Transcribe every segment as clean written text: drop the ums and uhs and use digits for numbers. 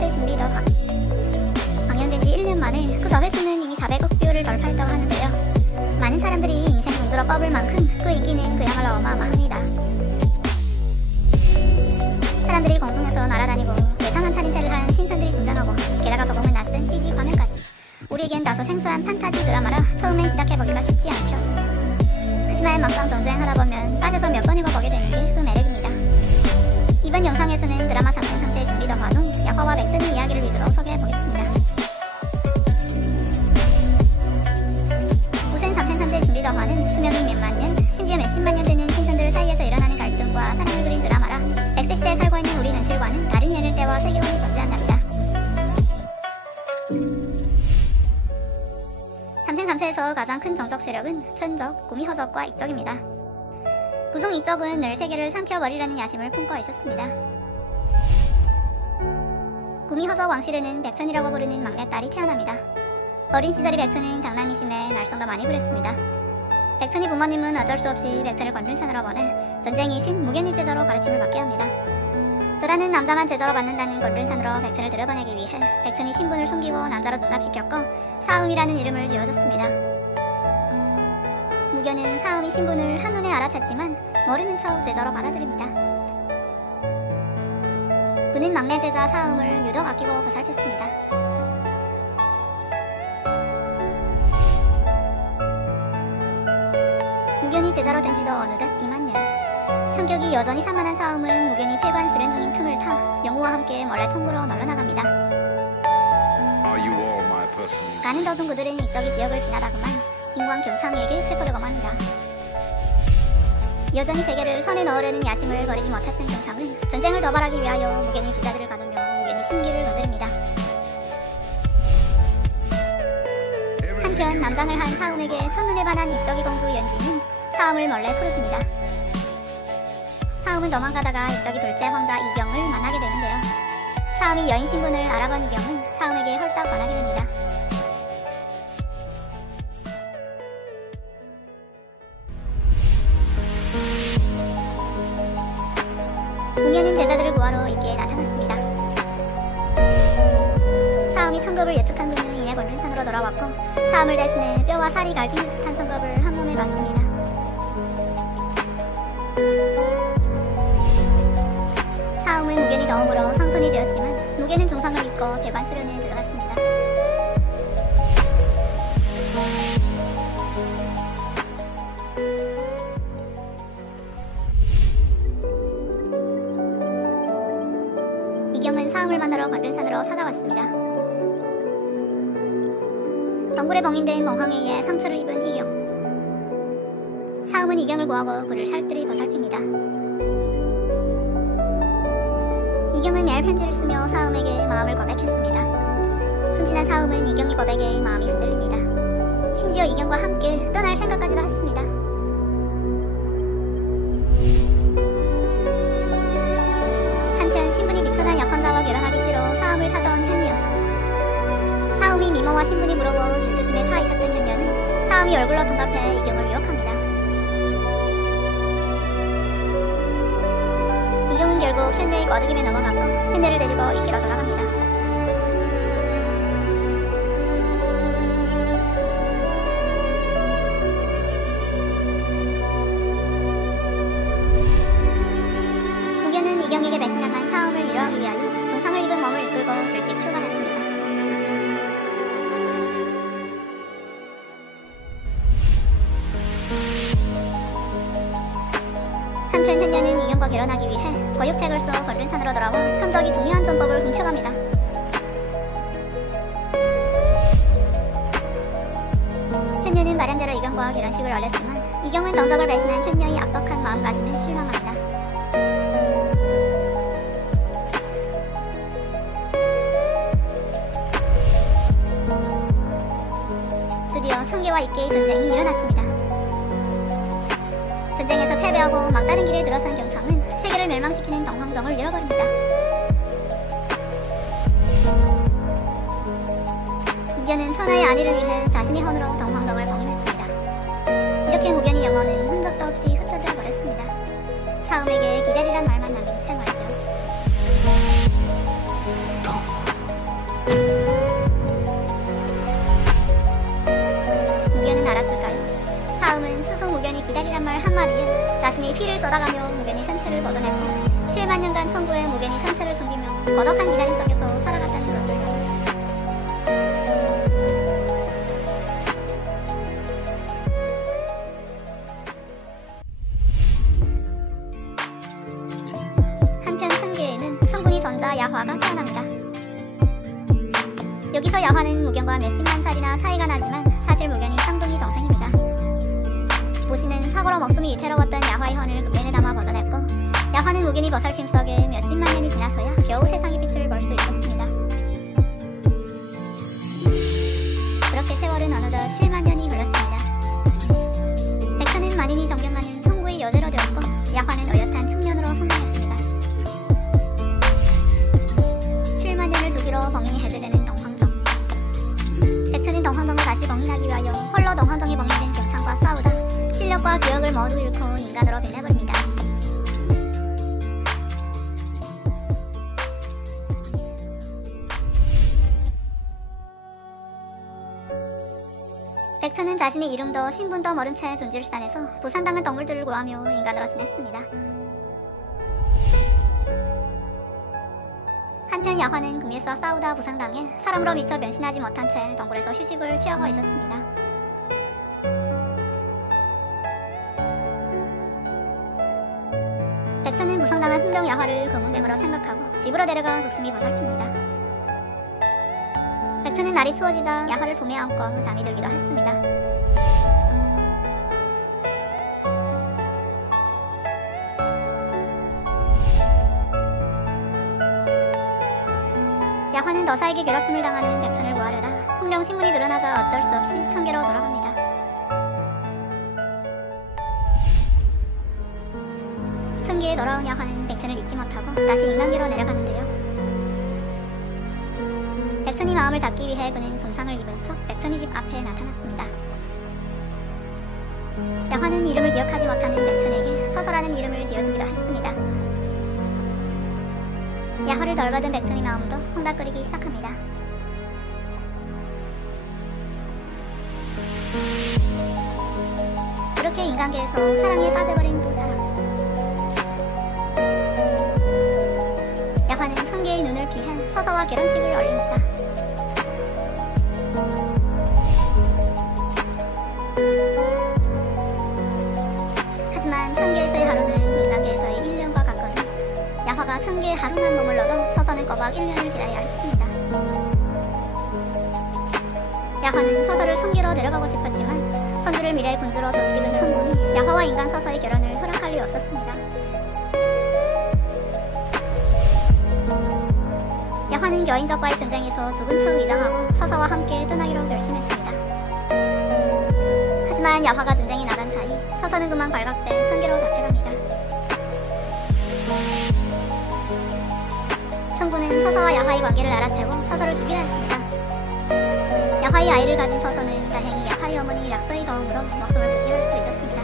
3세 진리더 방영된 지 1년 만에 그 조회수는 이미 400억 뷰를 돌파했다고 하는데요. 많은 사람들이 인생 공들어 뻗을 만큼 그 인기는 그야말로 어마어마합니다. 사람들이 공중에서 날아다니고 예상한 차림새를 한 신선들이 등장하고 게다가 조금은 낯선 CG 화면까지 우리에겐 다소 생소한 판타지 드라마라 처음엔 시작해보기가 쉽지 않죠. 하지만 막상 정주행하다 보면 빠져서 몇 번이고 보게 되는 게 그 매력입니다. 이번 영상에서는 드라마 3생 3세 진리더 관웅 약화와 백전의 이야기를 위주로 소개해보겠습니다. 우선 3생 3세 진리더 관은 수명이 몇만 년, 심지어 몇십만 년 되는 신선들 사이에서 일어나는 갈등과 사랑을 그린 드라마라 100세 시대에 살고 있는 우리 현실과는 다른 연령대와 세계관이 존재한답니다. 3생 3세에서 가장 큰 정적 세력은 천적, 구미허적과 익적입니다. 그중 익적은 늘 세계를 삼켜버리려는 야심을 품고 있었습니다. 구미허적 왕실에는 백천이라고 부르는 막내딸이 태어납니다. 어린 시절의 백천은 장난이 심해 말썽도 많이 부렸습니다. 백천이 부모님은 어쩔 수 없이 백천을 권륜산으로 보내 전쟁이 신 무견이 제자로 가르침을 받게 합니다. 저라는 남자만 제자로 받는다는 권륜산으로 백천을 들여보내기 위해 백천이 신분을 숨기고 남자로 눈납시켰고 사음이라는 이름을 지어줬습니다. 무견은 사음이 신분을 한눈에 알아챘지만 모르는 척 제자로 받아들입니다. 그는 막내 제자 사음을 유독 아끼고 보살폈습니다. 무견이 제자로 된 지도 어느덧 2만 년. 성격이 여전히 산만한 사음은 무견이 폐관 수련 중인 틈을 타 영우와 함께 몰래 천국으로 놀러나갑니다. 가는 도중 그들은 이쪽이 지역을 지나다그만 인광 경창에게 체포되고만 합니다. 여전히 세계를 손에 넣으려는 야심을 버리지 못했던 경창은 전쟁을 도발하기 위하여 무견이 제자들을 가두며 무견이 심기를 건드립니다. 한편 남장을 한 사음에게 첫눈에 반한 이쪽이 공주 연진은 사음을 몰래 풀어줍니다. 사음은 도망가다가 이쪽이 둘째 황자 이경을 만나게 되는데요. 사음이 여인 신분을 알아본 이경은 사음에게 홀딱 반하게 됩니다. 공연은 제자들을 구하러 이끼에 나타났습니다. 사음이 청겁을 예측한 그는 이내 권륜산으로 돌아왔고 사음을 대신해 뼈와 살이 갈긴 듯한 청겁을 한 몸에 받습니다. 사음은 무견이 도움으로 성선이 되었지만 무견은 중상을 입고 배관 수련에 들어갔습니다. 이경은 사음을 만나러 권륜산으로 찾아왔습니다. 동굴에 봉인된 몽황에 상처를 입은 이경. 사음은 이경을 구하고 그를 살뜰히 보살핍니다. 이경은 매일 편지를 쓰며 사음에게 마음을 고백했습니다. 순진한 사음은 이경의 고백에 마음이 흔들립니다. 심지어 이경과 함께 떠날 생각까지도 했습니다. 한편 신분이 미천한 약혼자와 결혼하기 싫어 사음을 찾아온 현녀. 사음이 미모와 신분이 부러워 질투심에 차 있었던 현녀는 사음이 얼굴로 둔갑해 이경을 유혹합니다. 이경은 결국 현녀의 거드김에 넘어갔고 현녀를 데리고 이끼로 돌아갑니다. 무견은 이경에게 배신당한 사음을 위로하기 위하여 중상을 입은 몸을 이끌고 일찍 출발했습니다. 한편 현녀는 이경과 결혼하기 위해 고육책을 써 권륜산으로 돌아와 천적이 중요한 전법을 훔쳐갑니다. 현녀는 바람대로 이경과 결혼식을 올렸지만 이경은 정적을 배신한 현녀의 악독한 마음가짐에 실망합니다. 드디어 청계와 익계의 전쟁이 일어났습니다. 전쟁에서 패배하고 막다른 길에 들어선 경창은 세계를 멸망시키는 동황정을 잃어버립니다. 무견은 천하의 아내를 위해 자신의 혼으로 동황정을 봉인했습니다. 이렇게 무견의 영혼은 흔적도 없이 흩어져 버렸습니다. 사음에게 기다리란 말만 남긴 채 말이죠. 기다리란 말 한마디에 자신이 피를 쏟아가며 무견히 생체를 보존했고 7만 년간 천부에 무견히 생체를 숨기며 고독한 기다림 속에서 살아갔다는 것을요. 한편 천계에는 천군이 전자 야화가 태어납니다. 여기서 야화는 무견과 몇십만 살이나 차이가 나지만 사실 무견이 쌍둥이 동생입니다. 무신은 사고로 목숨이 위태로웠던 야화의 혼을 금변에 담아 보존했고 야화는 무견이 보살핌 속에 몇십만 년이 지나서야 겨우 세상의 빛을 볼 수 있었습니다. 그렇게 세월은 어느덧 7만 년이 흘렀습니다. 백천은 만인이 존경하는 성구의 여제로 되었고 야화는 어엿한 청년으로 성장했습니다. 7만 년을 주기로 봉인이 해제되는 동황정. 백천은 동황정을 다시 봉인하기 위하여 홀로 동황정에 봉인된 격창과 싸우다 실력과 기억을 모두 잃고 인간으로 변해버립니다. 백천은 자신의 이름도 신분도 모른 채 존질산에서 부산당한 동물들을 구하며 인간으로 지냈습니다. 한편 야화는 금예수와 싸우다 부상당해 사람으로 미처 변신하지 못한 채 동굴에서 휴식을 취하고 있었습니다. 백천은 부상당한 흑룡 야화를 금은뱀으로 생각하고 집으로 데려가 극심히 보살핍니다. 백천은 날이 추워지자 야화를 품에 안고 잠이 들기도 했습니다. 야화는 너사에게 괴롭힘을 당하는 백천을 구하려다 흑룡 신문이 드러나자 어쩔 수 없이 천계로 돌아갑니다. 천계에 돌아온 야화는 백천을 잊지 못하고 다시 인간계로 내려가는데요. 백천이 마음을 잡기 위해 그는 중상을 입은 척 백천이 집 앞에 나타났습니다. 야화는 이름을 기억하지 못하는 백천에게 서서라는 이름을 지어주기도 했습니다. 야화를 덜 받은 백천의 마음도 콩닥거리기 시작합니다. 그렇게 인간계에서 사랑에 빠져버린 두 사람. 야화는 천계의 눈을 피해 서서와 결혼식을 올립니다. 하지만 천계에서의 하루는 인간계에서의 1년과 같거니 야화가 천계에 하루만 머물러도 서서는 꼬박 1년을 기다려야 했습니다. 야화는 서서를 천계로 데려가고 싶었지만 선주를 미래의 군주로 덧찍은 천군이 야화와 인간 서서의 결혼을 허락할 리 없었습니다. 야화는 여인적과의 전쟁에서 죽은 척 위장하고 서서와 함께 떠나기로 결심했습니다. 하지만 야화가 전쟁에 나간 사이 서서는 그만 발각돼 천계로 잡혀갑니다. 천군은 서서와 야화의 관계를 알아채고 서서를 죽이려 했습니다. 야화의 아이를 가진 서서는 다행히 야화의 어머니 락서의 도움으로 목숨을 부지할 수 있었습니다.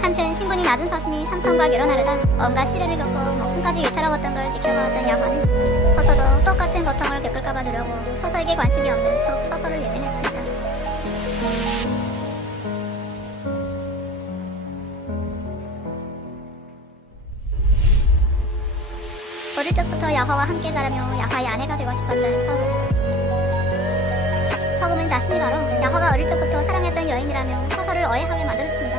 한편 신분이 낮은 서신이 삼촌과 결혼하려다 온갖 시련을 겪고 목숨까지 위태로웠던 걸 지켜보았던 야화는 서서도 똑같은 고통을 겪을까봐 두려고 서서에게 관심이 없는 척 서서를 외면했습니다. 어릴 적부터 야화와 함께 자라며 야화의 아내가 되고 싶었던 서금. 서금은 자신이 바로 야화가 어릴 적부터 사랑했던 여인이라며 서서를 오해하게 만들었습니다.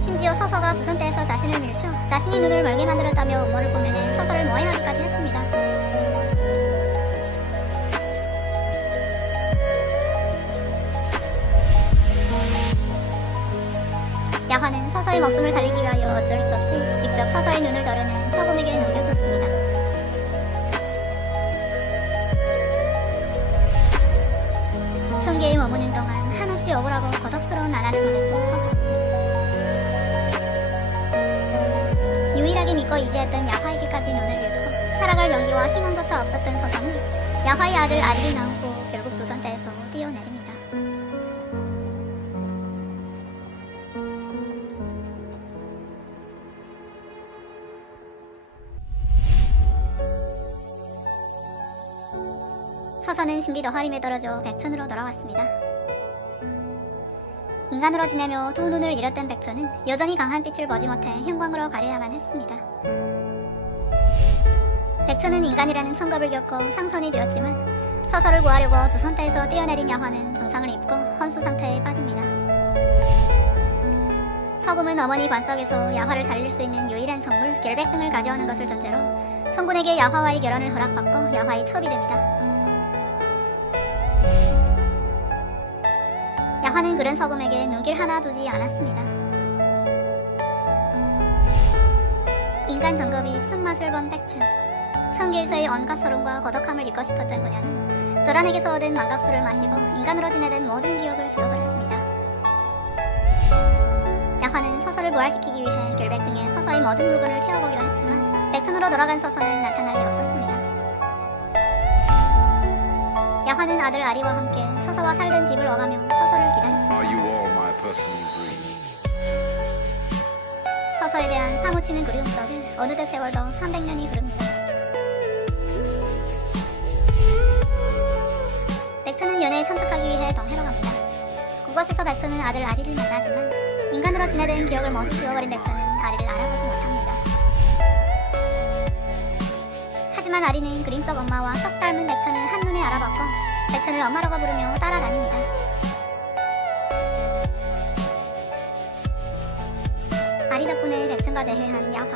심지어 서서가 두선대에서 자신을 밀쳐 자신이 눈을 멀게 만들었다며 음모를 꾸며내 서서를 모해하기까지 했습니다. 야화는 서서의 목숨을 살리기 위하여 어쩔 수 없이 직접 서서의 눈을 더르는 서금에게 넘겨줬습니다. 천계에 머무는 동안 한없이 억울하고 고독스러운 나날을 보냈던 서서. 유일하게 믿고 의지했던 야화에게까지 눈을 잃고 살아갈 용기와 희망조차 없었던 서서는 야화의 아들 아리를 낳고 결국 두선대에서 뛰어내립니다. 서서는 심기도 허림에 떨어져 백천으로 돌아왔습니다. 인간으로 지내며 두 눈을 잃었던 백천은 여전히 강한 빛을 보지 못해 형광으로 가려야만 했습니다. 백천은 인간이라는 천겁을 겪고 상선이 되었지만 서서를 구하려고 주선타에서 뛰어내린 야화는 중상을 입고 혼수 상태에 빠집니다. 서금은 어머니 관석에서 야화를 살릴 수 있는 유일한 성물 결백 등을 가져오는 것을 전제로 성군에게 야화와의 결혼을 허락받고 야화의 첩이 됩니다. 야화는 그런 서금에게 눈길 하나 두지 않았습니다. 인간 정겁이 쓴맛을 본 백천. 천계에서의 온갖 서름과 고독함을 잊고 싶었던 그녀는 저란에게서 얻은 망각수를 마시고 인간으로 지내던 모든 기억을 지워버렸습니다. 야화는 서서를 부활시키기 위해 결백 등의 서서의 모든 물건을 태워보기도 했지만 백천으로 돌아간 서서는 나타날 리 없었습니다. 야화는 아들 아리와 함께 서서와 살던 집을 오가며 서서를 기다렸습니다. 서서에 대한 사무치는 그리움 속에 어느덧 세월도 300년이 흐릅니다. 백천은 연애에 참석하기 위해 동해로 갑니다. 그곳에서 백천은 아들 아리를 만나지만 인간으로 지내던 기억을 모두 지워버린 백천은 아리를 알아보지 못합니다. 하지만 아리는 그림 속 엄마와 똑 닮은 백천을 한눈에 알아봤고 백천을 엄마라고 부르며 따라다닙니다. 아리 덕분에 백천과 재회한 야화.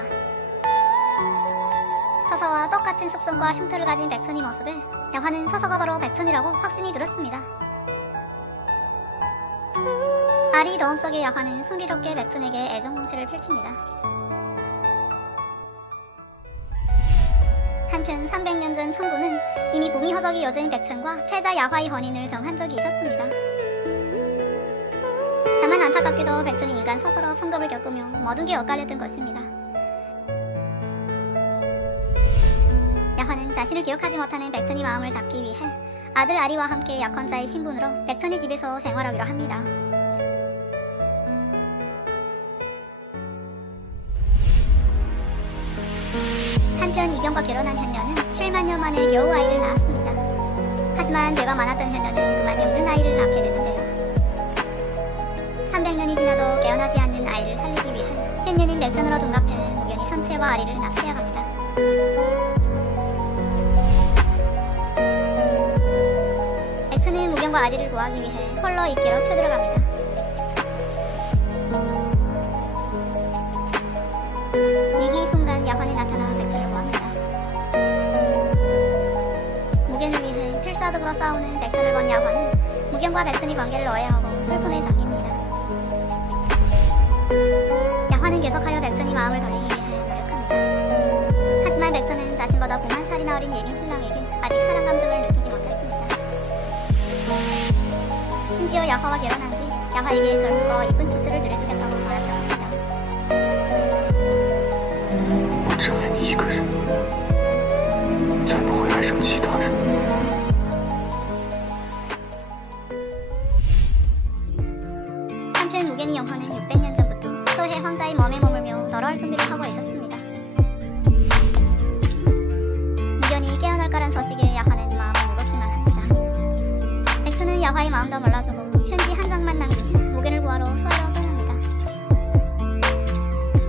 서서와 똑같은 습성과 흉터를 가진 백천의 모습에 야화는 서서가 바로 백천이라고 확신이 들었습니다. 아리 도움 속의 야화는 순리롭게 백천에게 애정 공시를 펼칩니다. 한편 300년 전 천구는 이미 구미 허적이 여자인 백천과 태자 야화의 혼인을 정한 적이 있었습니다. 다만 안타깝게도 백천이 인간 서서로 천겁을 겪으며 모든 게 엇갈렸던 것입니다. 야화는 자신을 기억하지 못하는 백천의 마음을 잡기 위해 아들 아리와 함께 약혼자의 신분으로 백천의 집에서 생활하기로 합니다. 한편 이경과 결혼한 현녀는 7만 년 만에 겨우 아이를 낳았습니다. 하지만 죄가 많았던 현녀는 그만 병든 아이를 낳게 되는데요. 300년이 지나도 깨어나지 않는 아이를 살리기 위해 현녀는 백천으로 둔갑해 무견히 선체와 아리를 납치해 갑니다. 백천은 무견과 아리를 구하기 위해 홀로 있기로 쳐들어갑니다. 위기 순간 야환이 나타나 백천을 구합니다. 무견을 위해 필사적으로 싸우는 백천을 본 야환은 무견과 백천의 관계를 오해하고 슬픔에 잠깁니다. 야환은 계속하여 백천의 마음을 돌리기 위해 노력합니다. 하지만 백천은 자신보다 9만 살이나 어린 예빈 신랑에게 아직 사랑 감정을 느끼지 못했습니다. 심지어 야화와 결혼한 뒤 야화에게 젊고 이쁜 집들을 들여주겠다고 말하기로 합니다. 我只爱你一个人，再不会爱上其他人。 한편 무견의 영혼은 600년 전부터 서해 황자의 몸에 머물며 돌아올 준비를 하고 있었습니다. 무견이 깨어날 거란 소식에 야화는 마음이 무겁기만 합니다. 백천은 야화의 마음도 몰라주고 편지 한 장만 남긴 채 무견을 구하러 서해로 떠납니다.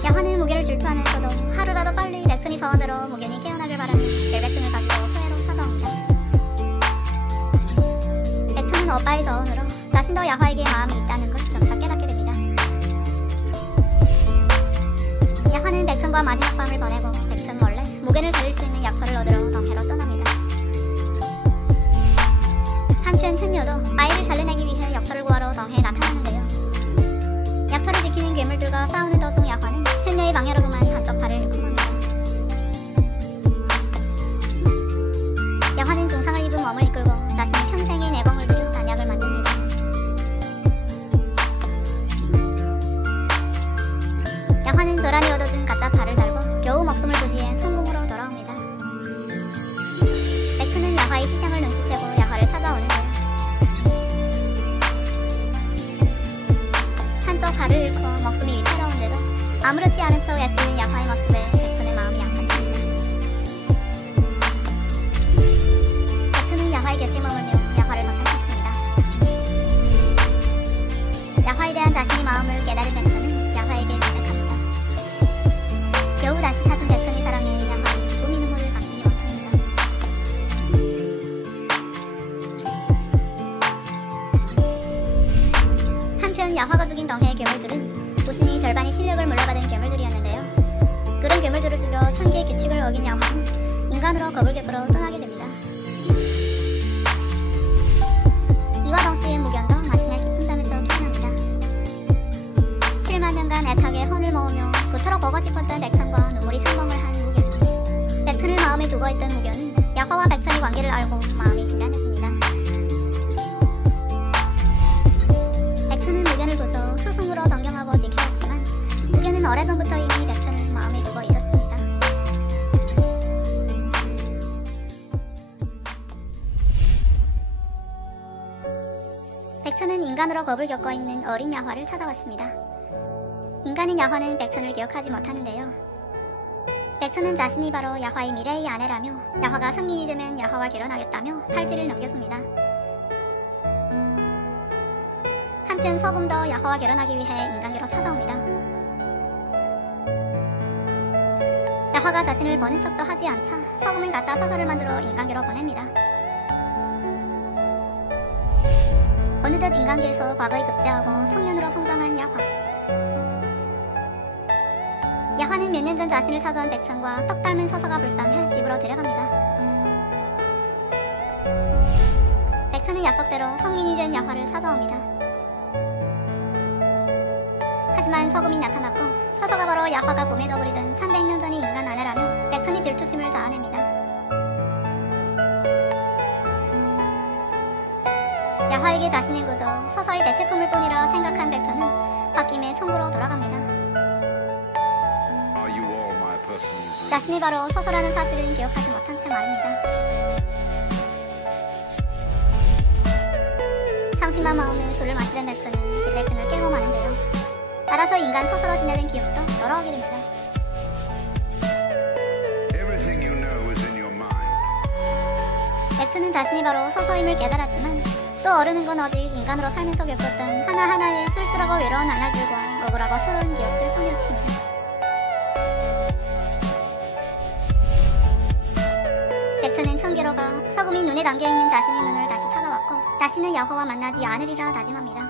야화는 무견을 질투하면서도 하루라도 빨리 백천이 서원대로 무견이 깨어나길 바라며 결백등을 가지고 서해로 찾아옵니다. 백천은 오빠의 조언으로 자신도 야화에게 마음이 있다는 걸 점차 깨닫게 됩니다. 야화는 백천과 마지막 밤을 보내고 백천 몰래 무견을 살릴 수 있는 약초를 얻으러 동해로 떠납니다. 한편 현녀도 아이를 살려내기 위해 약초를 구하러 동해에 나타나는데요. 약초를 지키는 괴물들과 싸우는 도중 야화는 현녀의 방해로 그만 한쪽 팔을 잃고 맙니다. 야화는 중상을 입은 몸을 이끌고 자신이 평생의 내공을 들여 단약을 만듭니다. 야화는 저란이 얻어준 가짜 팔을 달고 겨우 목숨을 부지해 천궁으로 돌아옵니다. 백천은 야화의 희생을 눈치채고 야화를 찾아오는데요. 한쪽 팔을 잃고 목숨이 위태로운데도 아무렇지 않은 척 애쓰는 야화의 모습에 백천의 마음이 아팠습니다. 백천은 야화의 곁에 인간 자신의 마음을 깨달은 백천은 야화에게 고백합니다. 겨우 다시 찾은 백천의 사랑에 야화는 기쁨의 눈물을 감추지 못합니다. 한편 야화가 죽인 덩해의 괴물들은 부신이 절반의 실력을 물려받은 괴물들이었는데요. 그런 괴물들을 죽여 천기의 규칙을 어긴 야화는 인간으로 겁을 겪으러 떠나게 됩니다. 이와 동시에 무견도 마침내 깊은 잠에서 깨어납니다. 7만 년간 애타게 혼을 모으며 그토록 보고 싶었던 백천과 눈물이 상봉을 한 무견. 백천을 마음에 두고 있던 무견은 야화와 백천의 관계를 알고 마음이 심란해집니다. 백천은 무견을 그저 스승으로 존경하고 지켜왔지만 무견은 오래전부터 이미 백천을 마음에 두고 있었습니다. 백천은 인간으로 겁을 겪고 있는 어린 야화를 찾아왔습니다. 인간인 야화는 백천을 기억하지 못하는데요. 백천은 자신이 바로 야화의 미래의 아내라며 야화가 성인이 되면 야화와 결혼하겠다며 팔찌를 넘겨줍니다. 한편 서금도 야화와 결혼하기 위해 인간계로 찾아옵니다. 야화가 자신을 보낸 척도 하지 않자 서금은 가짜 소설을 만들어 인간계로 보냅니다. 어느덧 인간계에서 과거에 급제하고 청년으로 성장한 야화. 야화는 몇 년 전 자신을 찾아온 백천과 떡 닮은 서서가 불쌍해 집으로 데려갑니다. 백천은 약속대로 성인이 된 야화를 찾아옵니다. 하지만 서금이 나타났고 서서가 바로 야화가 꿈에 둬버리던 300년 전의 인간 아내라며 백천이 질투심을 자아냅니다. 야화에게 자신은 그저 서서의 대체품일 뿐이라 생각한 백천은 홧김에 천국으로 돌아갑니다. 자신이 바로 서서라는 사실은 기억하지 못한 채 말입니다. 상심한 마음에 술을 마시던 백천은 길백등을 깨고 마는데요. 따라서 인간 서서로 지내던 기억도 돌아오게 됩니다. 백천은 자신이 바로 서서임을 깨달았지만 또 어르는 건 오직 인간으로 살면서 겪었던 하나하나의 쓸쓸하고 외로운 나날들과 억울하고 서러운 기억들 뿐이었습니다. 백천은 천계로 가 서금이 눈에 담겨있는 자신의 눈을 다시 찾아왔고 다시는 야화와 만나지 않으리라 다짐합니다.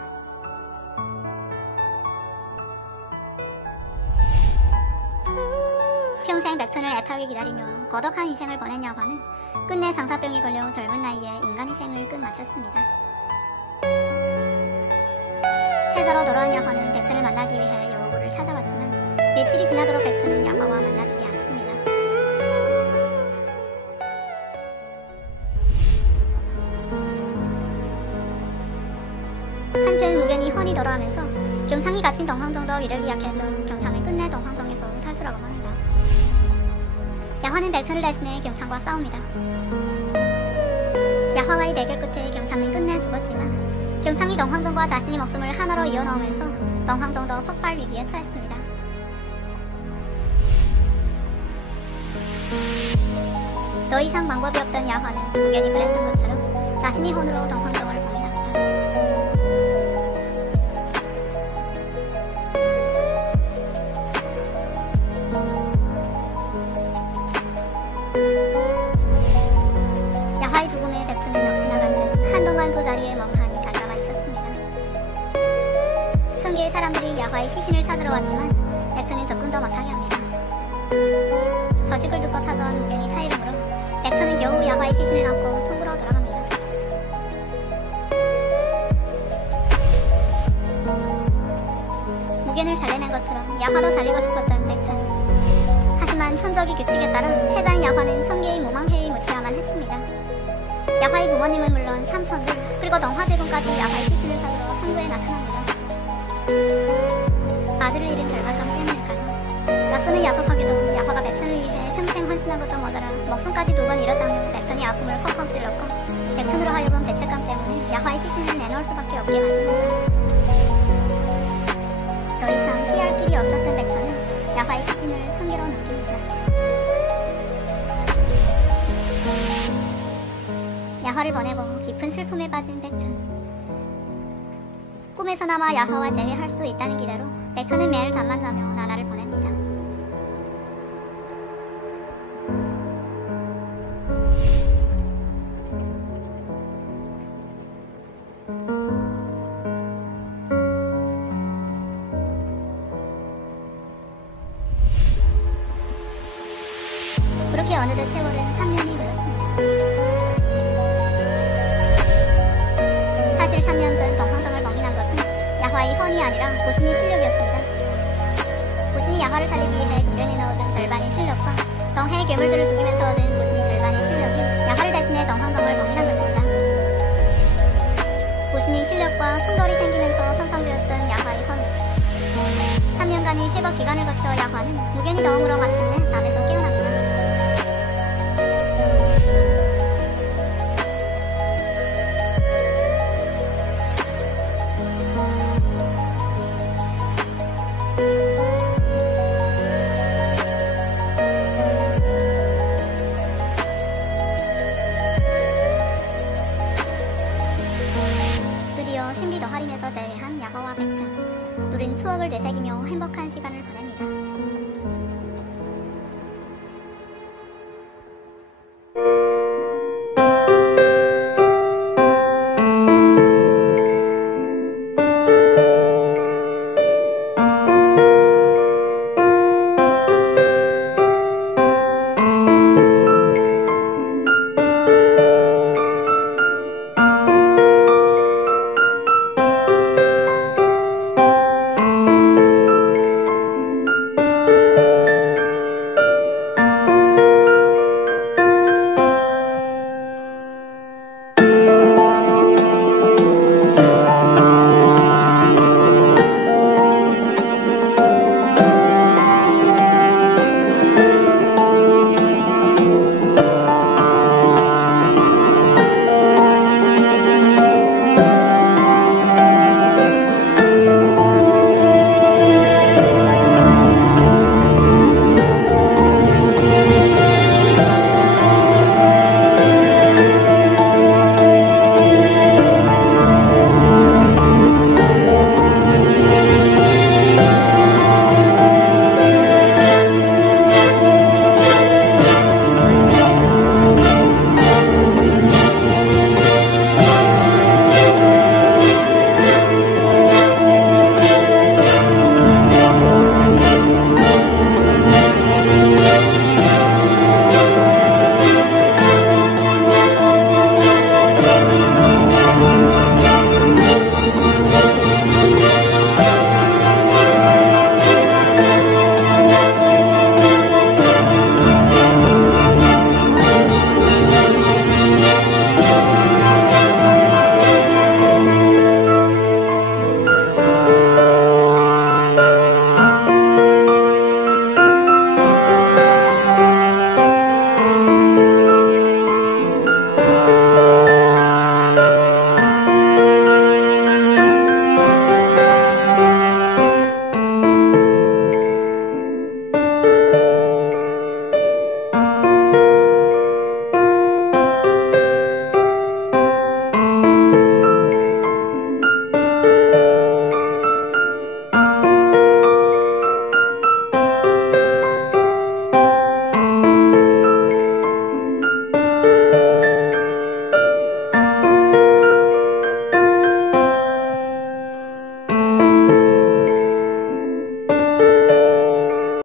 평생 백천을 애타게 기다리며 고독한 인생을 보낸 야화는 끝내 상사병에 걸려 젊은 나이에 인간의 생을 끝마쳤습니다. 태자로 돌아온 야화는 백천을 만나기 위해 여우굴을 찾아왔지만 며칠이 지나도록 백천은 야화와 만나주지 않습니다. 한편 무견이 혼이 돌아오면서 경창이 갇힌 동황정도 위력이 약해져 경창은 끝내 동황정에서 탈출하고 맙니다. 야화는 백천을 대신해 경창과 싸웁니다. 야화와의 대결 끝에 경창은 끝내 죽었지만 경창이 동황정과 자신의 목숨을 하나로 이어넣으면서 동황정도 폭발 위기에 처했습니다. 더 이상 방법이 없던 야화는 무견이 그랬던 것처럼 자신의 혼으로 동황정을 봉인합니다. 야화의 죽음에 백천은 역시나 같은 한동안 그 자리에 멍하니 앉아만 있었습니다. 천개의 사람들이 야화의 시신을 찾으러 왔지만 백천은 접근도 못하게 합니다. 소식을 듣고 찾아온 무견이 타이름으로 백천은 겨우 야화의 시신을 안고 천국으로 돌아갑니다. 무견을 살려낸 것처럼 야화도 살리고 싶었던 백천. 하지만 천적의 규칙에 따라 태자인 야화는 천개의 무망해에 묻혀야만 했습니다. 야화의 부모님은 물론 삼촌들 그리고 동화제군까지 야화의 시신을 찾으러 천국에 나타납니다. 아들을 잃은 절박감 때문일까요? 락스는 야속하게도 야화가 백천을 위해 평생 헌신한 것도 모자라 목숨까지 2번 잃었다며 백천이 아픔을 콕콕 찔렀고 백천으로 하여금 죄책감 때문에 야화의 시신을 내놓을 수밖에 없게 만듭니다. 더 이상 피할 길이 없었던 백천은 야화의 시신을 천개로 넘깁니다. 야화를 보내고 깊은 슬픔에 빠진 백천. 꿈에 꿈에서나마 야화와 재회할 수 있다는 기대로 백천은 매일 잠만 자며 나날을 보냅니다. 그렇게 어느덧 세월은 3년이 흘렀습니다. 사실 3년 전 덩황정을 봉인한 것은 야화의 헌이 아니라 고신의 실력이었습니다. 고신이 야화를 살리기 위해 군련에 넣어준 절반의 실력과 덩해의 괴물들을 죽이면서 얻은 고신의 절반의 실력이 야화를 대신해 덩황정을 봉인한 것입니다. 고신의 실력과 충돌이 생기면서 손상되었던 야화의 헌. 3년간의 회복 기간을 거쳐 야화는 무견이 덩으로 마침내 잠에서 깨어납니다. 드디어 신비 덩하림에서 재회한 야화와 백천. 둘은 추억을 되새기며 행복한 시간을 보냅니다.